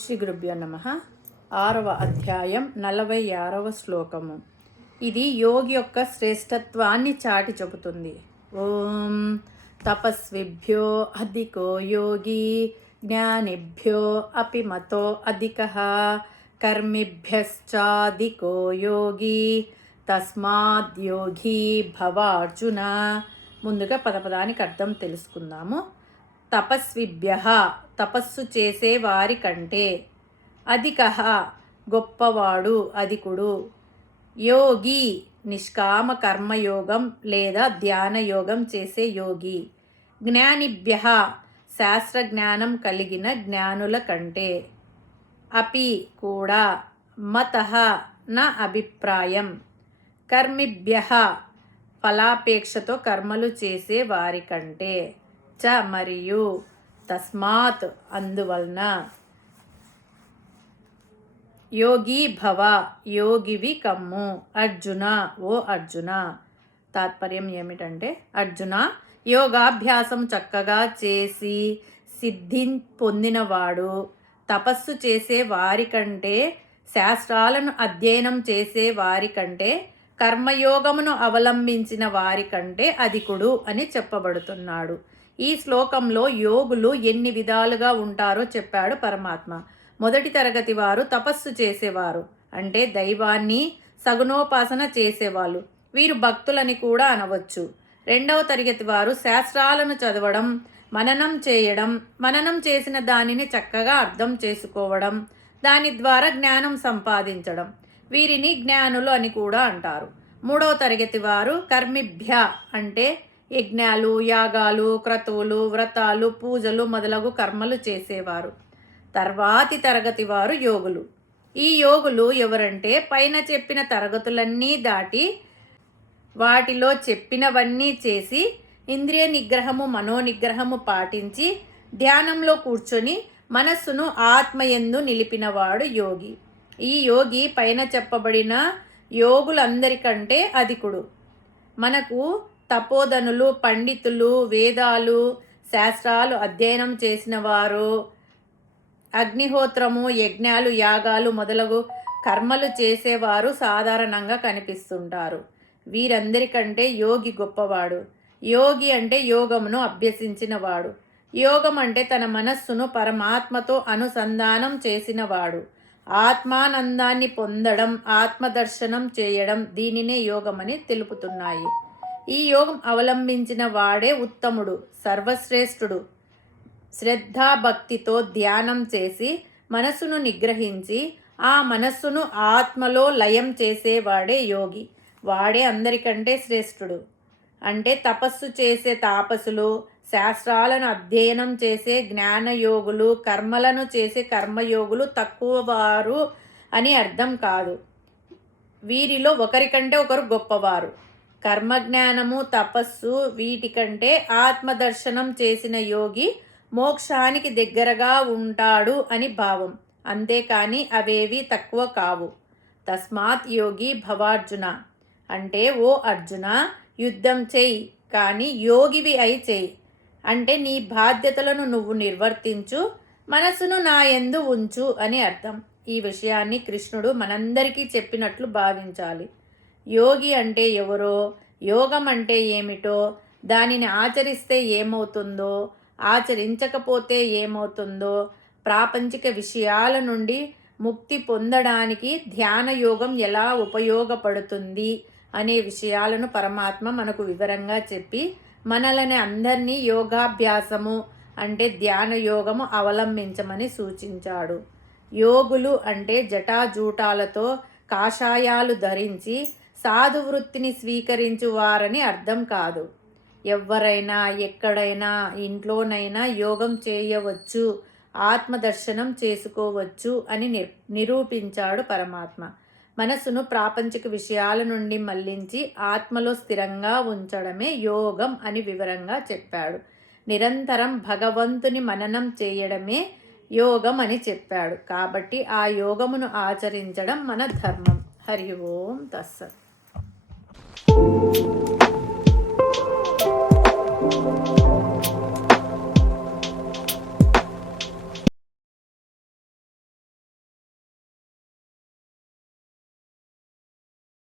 శ్రీ గురుభ్యో నమః. 6వ అధ్యాయం 46వ శ్లోకము. ఇది యోగి యొక్క శ్రేష్టత్వాన్ని చాటి చెబుతుంది. ఓం తపస్విభ్యో అధికో యోగి జ్ఞానిభ్యో అపి మతో అధికః కర్మిభ్యశ్చాధికో యోగి తస్మాద్యోగి భవార్జున. ముందుగా పదపదానికి అర్థం తెలుసుకుందాము. తపస్విభ్యః తపస్సు చేసే వారి కంటే, అధికః గొప్పవాడు అధికుడు, యోగి నిష్కామ కర్మయోగం లేదా ధ్యానయోగం చేసే యోగి, జ్ఞానిభ్యః శాస్త్రజ్ఞానం కలిగిన జ్ఞానుల కంటే, అపి కూడా, మతః నా అభిప్రాయం, కర్మిభ్యః ఫలాపేక్షతో కర్మలు చేసే వారి కంటే, చ మరియు, తస్మాత్ అందువలన, యోగి భవ యోగివి కమ్ము, అర్జున ఓ అర్జున. తాత్పర్యం ఏమిటంటే, అర్జున యోగాభ్యాసం చక్కగా చేసి సిద్ధి పొందినవాడు తపస్సు చేసే వారికంటే, శాస్త్రాలను అధ్యయనం చేసే వారికంటే, కర్మయోగమును అవలంబించిన వారికంటే అధికుడు అని చెప్పబడుతున్నాడు. ఈ శ్లోకంలో యోగులు ఎన్ని విధాలుగా ఉంటారో చెప్పాడు పరమాత్మ. మొదటి తరగతి వారు తపస్సు చేసేవారు, అంటే దైవాన్ని సగుణోపాసన చేసేవాళ్ళు. వీరు భక్తులని కూడా అనవచ్చు. రెండవ తరగతి వారు శాస్త్రాలను చదవడం, మననం చేయడం, మననం చేసిన దానిని చక్కగా అర్థం చేసుకోవడం, దాని ద్వారా జ్ఞానం సంపాదించడం, వీరిని జ్ఞానులు అని కూడా అంటారు. మూడవ తరగతి వారు కర్మిభ్య, అంటే యజ్ఞాలు, యాగాలు, క్రతువులు, వ్రతాలు, పూజలు మొదలగు కర్మలు చేసేవారు. తర్వాతి తరగతి వారు యోగులు. ఈ యోగులు ఎవరంటే, పైన చెప్పిన తరగతులన్నీ దాటి వాటిలో చెప్పినవన్నీ చేసి ఇంద్రియ నిగ్రహము, మనోనిగ్రహము పాటించి ధ్యానంలో కూర్చొని మనస్సును ఆత్మయందు నిలిపినవాడు యోగి. ఈ యోగి పైన చెప్పబడిన యోగులందరికంటే అధికుడు. మనకు తపోధనులు, పండితులు, వేదాలు, శాస్త్రాలు అధ్యయనం చేసిన వారు, అగ్నిహోత్రము, యజ్ఞాలు, యాగాలు మొదలగు కర్మలు చేసేవారు సాధారణంగా కనిపిస్తుంటారు. వీరందరికంటే యోగి గొప్పవాడు. యోగి అంటే యోగమును అభ్యసించినవాడు. యోగం అంటే తన మనస్సును పరమాత్మతో అనుసంధానం చేసినవాడు. ఆత్మానందాన్ని పొందడం, ఆత్మదర్శనం చేయడం, దీనినే యోగమని తెలుపుతున్నాయి. ఈ యోగం అవలంబించిన వాడే ఉత్తముడు, సర్వశ్రేష్ఠుడు. శ్రద్ధాభక్తితో ధ్యానం చేసి మనస్సును నిగ్రహించి ఆ మనస్సును ఆత్మలో లయం చేసేవాడే యోగి. వాడే అందరికంటే శ్రేష్ఠుడు. అంటే తపస్సు చేసే తాపసులు, శాస్త్రాలను అధ్యయనం చేసే జ్ఞానయోగులు, కర్మలను చేసే కర్మయోగులు తక్కువ వారు అని అర్థం కాదు. వీరిలో ఒకరికంటే ఒకరు గొప్పవారు. కర్మజ్ఞానము, తపస్సు వీటికంటే ఆత్మదర్శనం చేసిన యోగి మోక్షానికి దగ్గరగా ఉంటాడు అని భావం. అంతేకాని అవేవి తక్కువ కావు. తస్మాత్ యోగి భవార్జున, అంటే ఓ అర్జున యుద్ధం చెయ్యి, కానీ యోగివి అయి చెయ్యి. అంటే నీ బాధ్యతలను నువ్వు నిర్వర్తించు, మనసును నా యందు ఉంచు అని అర్థం. ఈ విషయాన్ని కృష్ణుడు మనందరికీ చెప్పినట్లు భావించాలి. యోగి అంటే ఎవరో, యోగం అంటే ఏమిటో, దానిని ఆచరిస్తే ఏమవుతుందో, ఆచరించకపోతే ఏమవుతుందో, ప్రాపంచిక విషయాల నుండి ముక్తి పొందడానికి ధ్యాన యోగం ఎలా ఉపయోగపడుతుంది అనే విషయాలను పరమాత్మ మనకు వివరంగా చెప్పి మనల్ని అందరినీ యోగాభ్యాసము అంటే ధ్యాన యోగము అవలంబించమని సూచించాడు. యోగులు అంటే జటాజూటాలతో కాషాయాలు ధరించి సాధు వృత్తిని స్వీకరించువారని అర్థం కాదు. ఎవరైనా ఎక్కడైనా ఇంట్లోనైనా యోగం చేయవచ్చు, ఆత్మదర్శనం చేసుకోవచ్చు అని నిరూపించాడు పరమాత్మ. మనసును ప్రాపంచిక విషయాల నుండి మళ్లించి ఆత్మలో స్థిరంగా ఉంచడమే యోగం అని వివరంగా చెప్పాడు. నిరంతరం భగవంతుని మననం చేయడమే యోగం అని చెప్పాడు. కాబట్టి ఆ యోగమును ఆచరించడం మన ధర్మం. హరి ఓం తస్సత్.